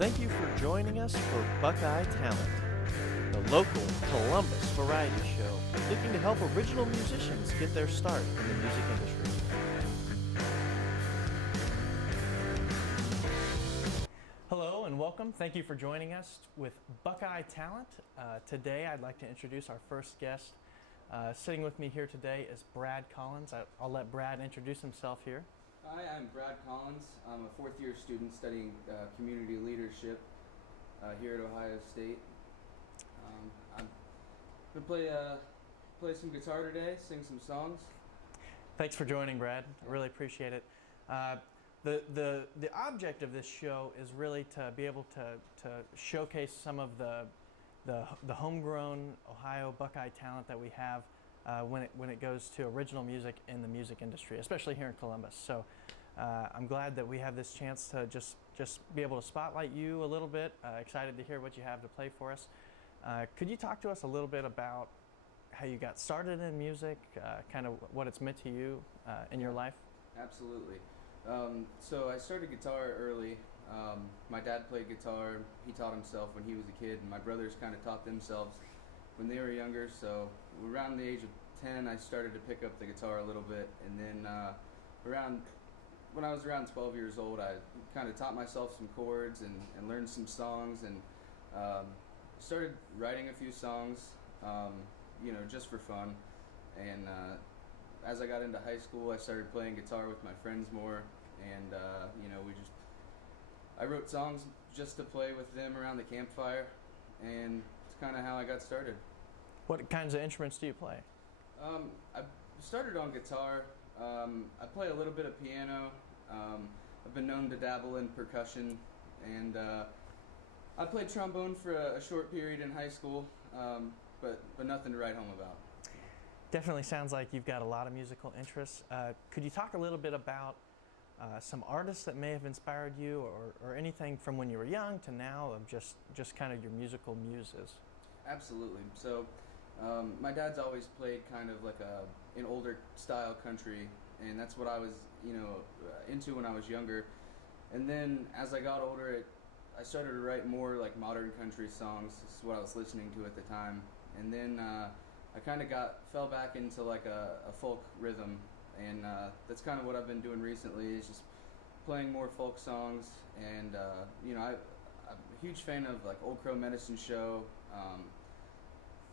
Thank you for joining us for Buckeyetalent, the local Columbus variety show looking to help original musicians get their start in the music industry. Hello and welcome. Thank you for joining us with Buckeyetalent. Today I'd like to introduce our first guest. Sitting with me here today is Brad Collins. I'll let Brad introduce himself here. Hi, I'm Brad Collins. I'm a fourth year student studying community leadership here at Ohio State. I'm going to play some guitar today, sing some songs. Thanks for joining, Brad. I really appreciate it. The object of this show is really to be able to showcase some of the homegrown Ohio Buckeye talent that we have when it goes to original music in the music industry, especially here in Columbus. So I'm glad that we have this chance to just be able to spotlight you a little bit. Excited to hear what you have to play for us. Could you talk to us a little bit about how you got started in music, kind of what it's meant to you in your life? Absolutely. So I started guitar early. My dad played guitar. He taught himself when he was a kid, and my brothers kind of taught themselves when they were younger. So around the age of 10, I started to pick up the guitar a little bit, and then when I was around 12 years old, I kind of taught myself some chords and learned some songs, and started writing a few songs, just for fun. And as I got into high school, I started playing guitar with my friends more, and I wrote songs just to play with them around the campfire, and it's kind of how I got started. What kinds of instruments do you play? I started on guitar. I play a little bit of piano. I've been known to dabble in percussion, and I played trombone for a short period in high school, but nothing to write home about. Definitely sounds like you've got a lot of musical interests. Could you talk a little bit about some artists that may have inspired you, or anything from when you were young to now, of just kind of your musical muses? Absolutely. So my dad's always played kind of like an older style country, and that's what I was into when I was younger. And then as I got older, I started to write more like modern country songs. This is what I was listening to at the time. And then I kind of fell back into like a folk rhythm, and that's kind of what I've been doing recently, is just playing more folk songs. And I'm a huge fan of like Old Crow Medicine Show.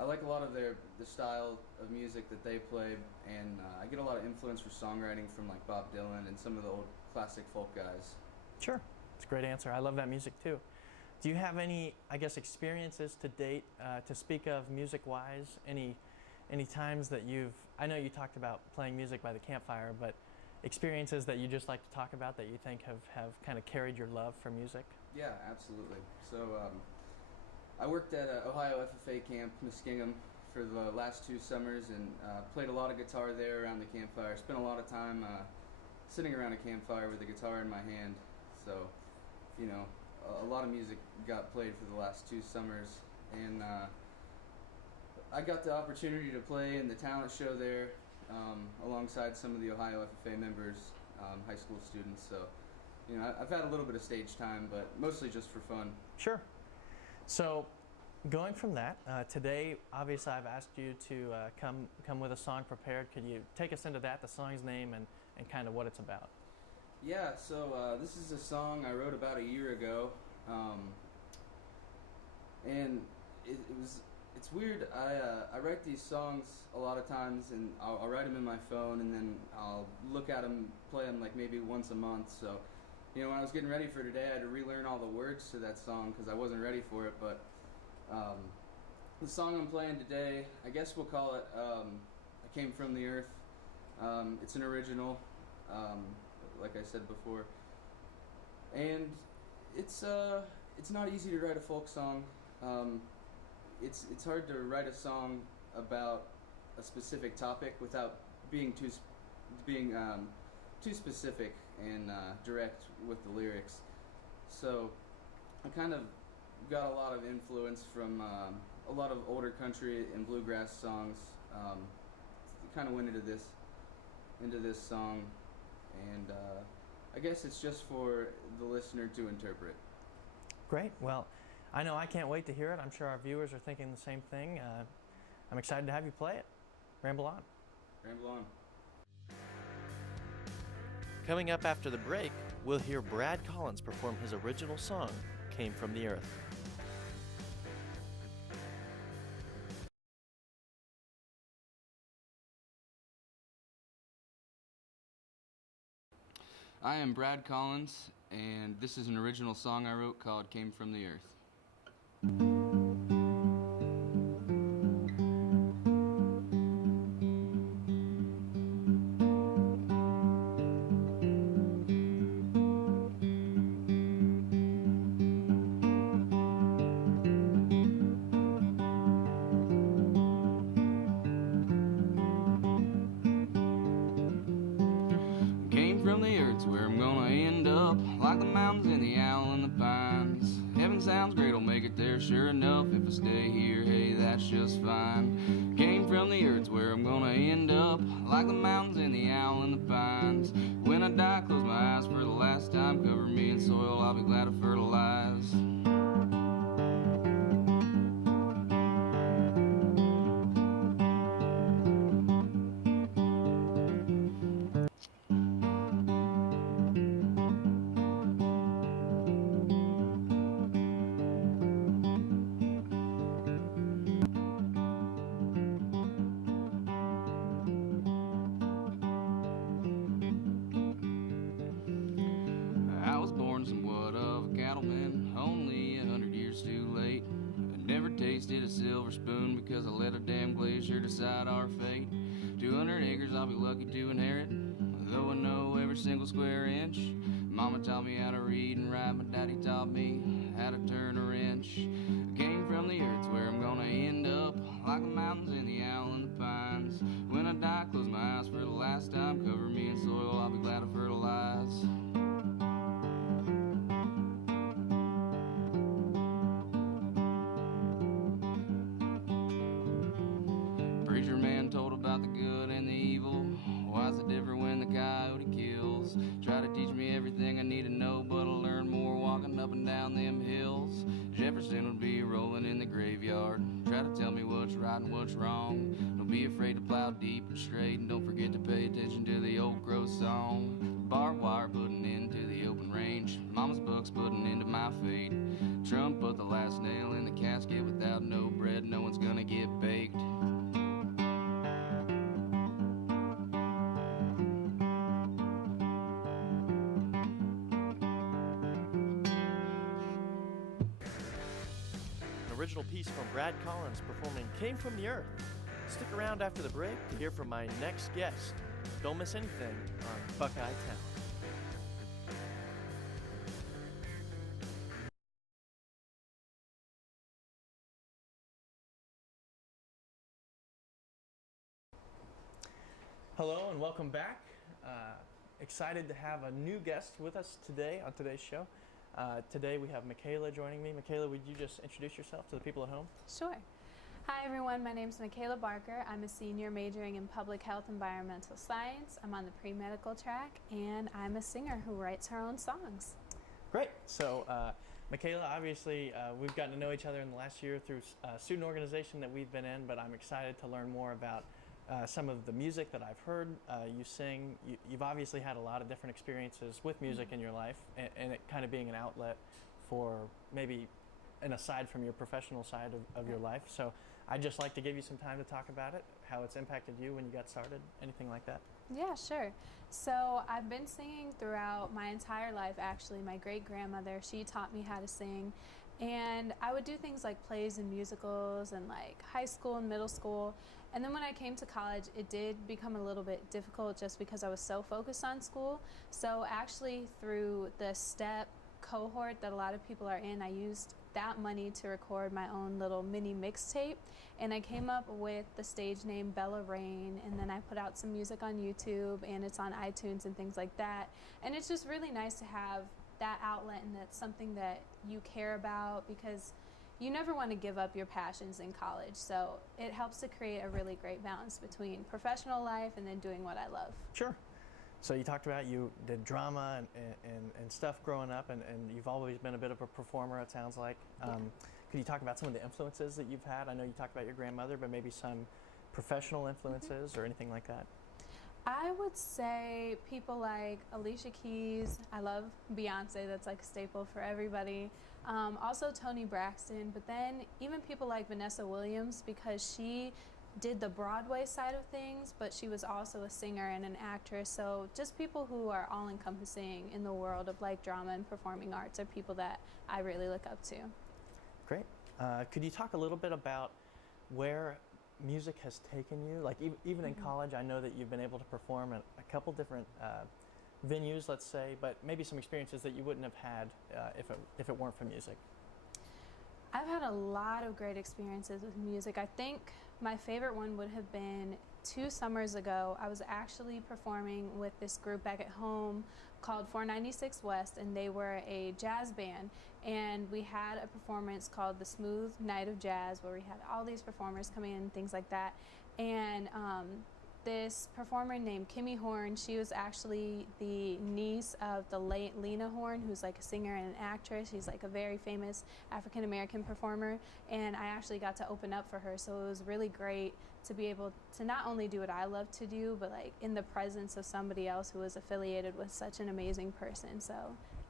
I like a lot of the style of music that they play, and I get a lot of influence for songwriting from like Bob Dylan and some of the old classic folk guys. Sure, it's a great answer. I love that music too. Do you have any, experiences to date to speak of music-wise? Any times that I know you talked about playing music by the campfire, but experiences that you just like to talk about that you think have kind of carried your love for music? Yeah, absolutely. So I worked at Ohio FFA Camp, Muskingum, for the last 2 summers, and played a lot of guitar there around the campfire. Spent a lot of time sitting around a campfire with a guitar in my hand. So, a lot of music got played for the last 2 summers, and I got the opportunity to play in the talent show there alongside some of the Ohio FFA members, high school students. So, I've had a little bit of stage time, but mostly just for fun. Sure. So, going from that, today, obviously I've asked you to come with a song prepared. Could you take us into that, the song's name, and kind of what it's about? Yeah, so this is a song I wrote about a year ago, and it's weird. I write these songs a lot of times, and I'll write them in my phone, and then I'll look at them, play them like maybe once a month. So, when I was getting ready for today, I had to relearn all the words to that song because I wasn't ready for it. But the song I'm playing today, I guess we'll call it "I Came from the Earth." It's an original. Like I said before, and it's not easy to write a folk song. It's hard to write a song about a specific topic without being too specific and direct with the lyrics. So I kind of got a lot of influence from a lot of older country and bluegrass songs. Kind of went into this song. And I guess it's just for the listener to interpret. Great. Well, I know I can't wait to hear it. I'm sure our viewers are thinking the same thing. I'm excited to have you play it. Ramble on. Ramble on. Coming up after the break, we'll hear Brad Collins perform his original song, Came From the Earth. I am Brad Collins, and this is an original song I wrote called Came From the Earth. From the earth's where I'm gonna end up, like the mountains and the owl and the pines. Heaven sounds great, I'll make it there sure enough. If I stay here, hey, that's just fine. Came from the earth's where I'm gonna end up, like the mountains and the owl and the pines. When I die, close my eyes for the last time. Cover me in soil, I'll be glad to fertilize. I was born somewhat of a cattleman, only 100 years too late. I never tasted a silver spoon because I let a damn glacier decide our fate. 200 acres I'll be lucky to inherit, though I know every single square inch. Mama taught me how to read and write, my daddy taught me how to turn a wrench. I came from the earth's where I'm gonna end up, like the mountains and the owl and the pines. When I die, close my eyes for the last time. Cover me in soil, I'll be glad to fertilize. Preacher man told about the good and the evil. Why's it different when the coyote kills? Try to teach me everything I need to know, but I'll learn more walking up and down them hills. Jefferson would be rolling in the graveyard. Try to tell me what's right and what's wrong. Don't be afraid to plow deep and straight, and don't forget to pay attention to the old crow song. Barbed wire putting into the open range. Mama's bucks putting into my fate. Trump put the last nail in the casket. Without no bread, no one's gonna get baked. Original piece from Brad Collins performing Came From the Earth. Stick around after the break to hear from my next guest. Don't miss anything on Buckeyetalent. Hello and welcome back. Excited to have a new guest with us today on today's show. Today we have Michaela joining me. Michaela, would you just introduce yourself to the people at home? Sure. Hi everyone, my name is Michaela Barker. I'm a senior majoring in public health environmental science. I'm on the pre-medical track, and I'm a singer who writes her own songs. Great. So Michaela, obviously we've gotten to know each other in the last year through a student organization that we've been in, but I'm excited to learn more about some of the music that I've heard you sing. You've obviously had a lot of different experiences with music in your life, and it kind of being an outlet for maybe an aside from your professional side of your life. So I'd just like to give you some time to talk about it, how it's impacted you when you got started, anything like that. Yeah, sure. So I've been singing throughout my entire life, actually. My great-grandmother, she taught me how to sing. And I would do things like plays and musicals and like high school and middle school. And then when I came to college, it did become a little bit difficult just because I was so focused on school. So actually through the STEP cohort that a lot of people are in, I used that money to record my own little mini mixtape. And I came up with the stage name Bella Rain, and then I put out some music on YouTube, and it's on iTunes and things like that. And it's just really nice to have that outlet, and that's something that you care about, because you never want to give up your passions in college. So it helps to create a really great balance between professional life and then doing what I love. Sure. So you talked about you did drama and stuff growing up, and you've always been a bit of a performer, it sounds like. Could you talk about some of the influences that you've had? I know you talked about your grandmother, but maybe some professional influences or anything like that? I would say people like Alicia Keys. I love Beyonce. That's like a staple for everybody. Also Toni Braxton, but then even people like Vanessa Williams, because she did the Broadway side of things, but she was also a singer and an actress. So just people who are all encompassing in the world of like drama and performing arts are people that I really look up to. Great. Could you talk a little bit about where music has taken you? Like even in college, I know that you've been able to perform at a couple different venues, let's say, but maybe some experiences that you wouldn't have had if it weren't for music. I've had a lot of great experiences with music. I think my favorite one would have been 2 summers ago. I was actually performing with this group back at home called 496 West, and they were a jazz band. And we had a performance called the Smooth Night of Jazz, where we had all these performers come in and things like that. And this performer named Kimmy Horn, she was actually the niece of the late Lena Horne, who's like a singer and an actress. She's like a very famous African-American performer, and I actually got to open up for her. So it was really great to be able to not only do what I love to do, but like in the presence of somebody else who was affiliated with such an amazing person. So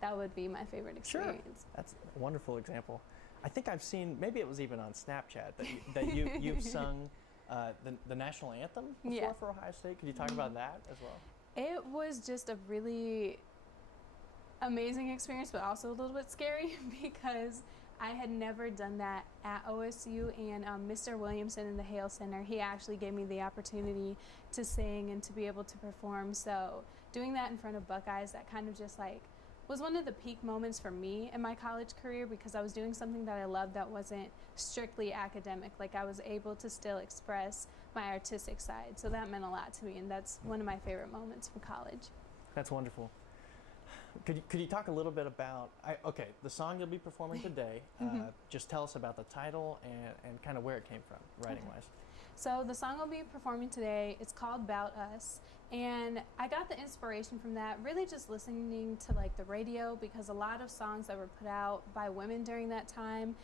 that would be my favorite experience. Sure. That's a wonderful example. I think I've seen, maybe it was even on Snapchat, you've sung the national anthem before for Ohio State. Could you talk about that as well? It was just a really amazing experience, but also a little bit scary because I had never done that at OSU, and Mr. Williamson in the Hale Center, he actually gave me the opportunity to sing and to be able to perform. So doing that in front of Buckeyes, that kind of just like was one of the peak moments for me in my college career, because I was doing something that I loved that wasn't strictly academic. Like I was able to still express my artistic side. So that meant a lot to me, and that's one of my favorite moments from college. That's wonderful. Could you talk a little bit about, the song you'll be performing today, just tell us about the title and kind of where it came from, writing-wise. So the song I'll be performing today, it's called "About Us," and I got the inspiration from that really just listening to like the radio, because a lot of songs that were put out by women during that time,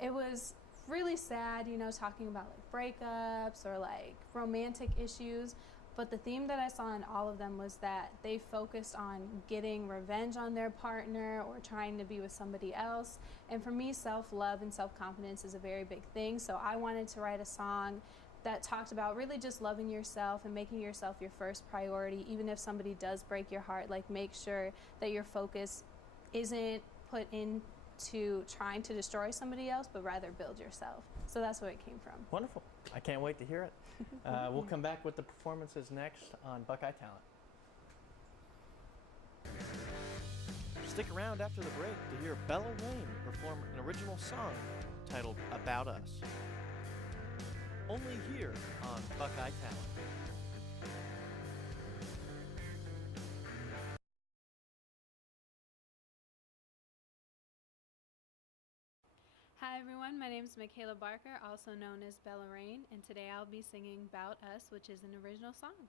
it was really sad, you know, talking about like breakups or like romantic issues. But the theme that I saw in all of them was that they focused on getting revenge on their partner or trying to be with somebody else. And for me, self-love and self-confidence is a very big thing. So I wanted to write a song that talked about really just loving yourself and making yourself your first priority. Even if somebody does break your heart, like make sure that your focus isn't put into trying to destroy somebody else, but rather build yourself. So that's where it came from. Wonderful. I can't wait to hear it. We'll come back with the performances next on Buckeye-Talent. Stick around after the break to hear Bella Rain perform an original song titled About Us. Only here on Buckeye-Talent. Hi everyone, my name is Michaela Barker, also known as Bella Rain, and today I'll be singing "About Us," which is an original song.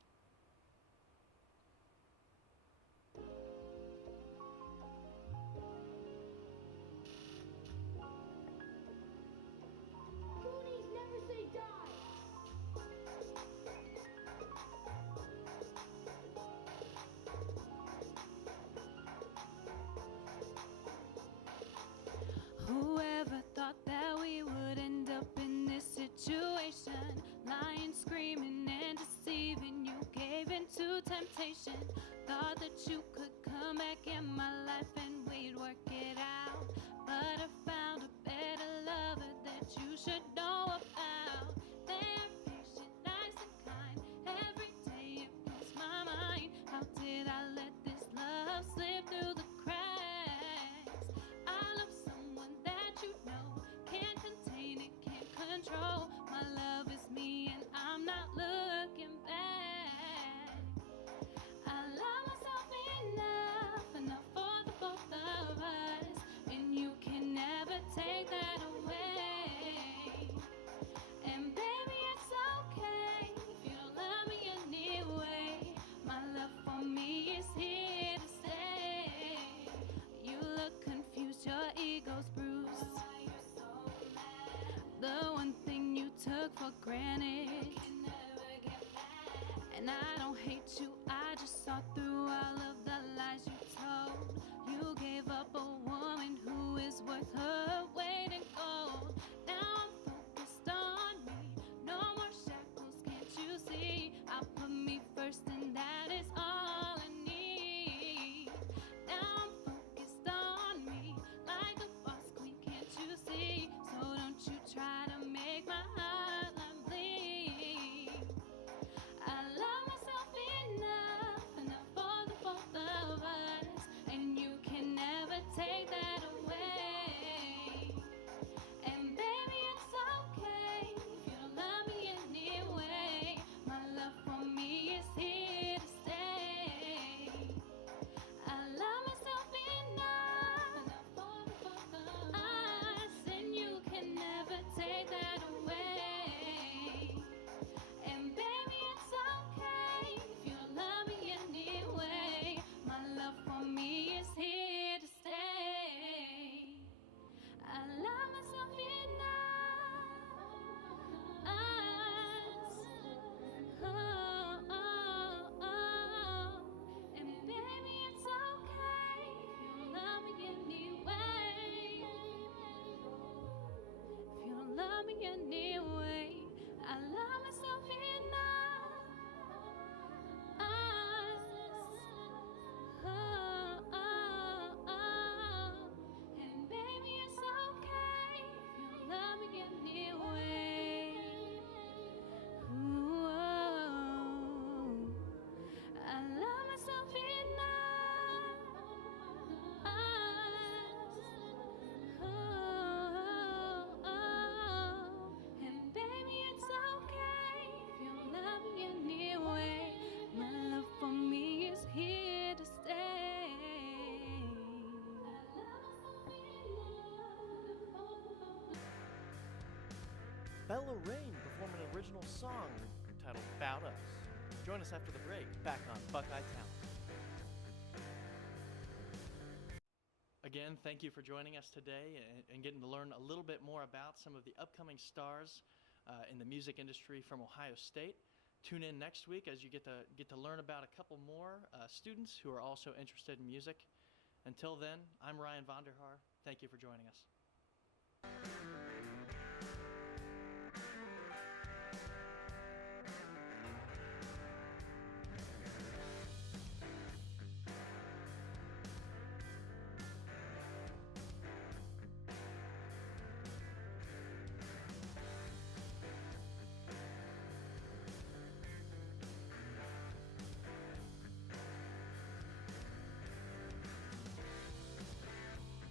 Goonies never say die! Whoever thought that we would end up in this situation? Lying, screaming, and deceiving. You gave into temptation. Thought that you could come back in my life and we'd work it out. But I found a better lover that you should know about. They're patient, nice and kind. Every day it blows my mind. How did I let this love slip through the cracks? I love someone that you know can't contain it, can't control. My love is me and I'm not looking back. I love myself enough for Bella Rain perform an original song titled About Us. Join us after the break, back on Buckeye-Talent. Again, thank you for joining us today and getting to learn a little bit more about some of the upcoming stars in the music industry from Ohio State. Tune in next week as you get to learn about a couple more students who are also interested in music. Until then, I'm Ryan Vonderhaar. Thank you for joining us.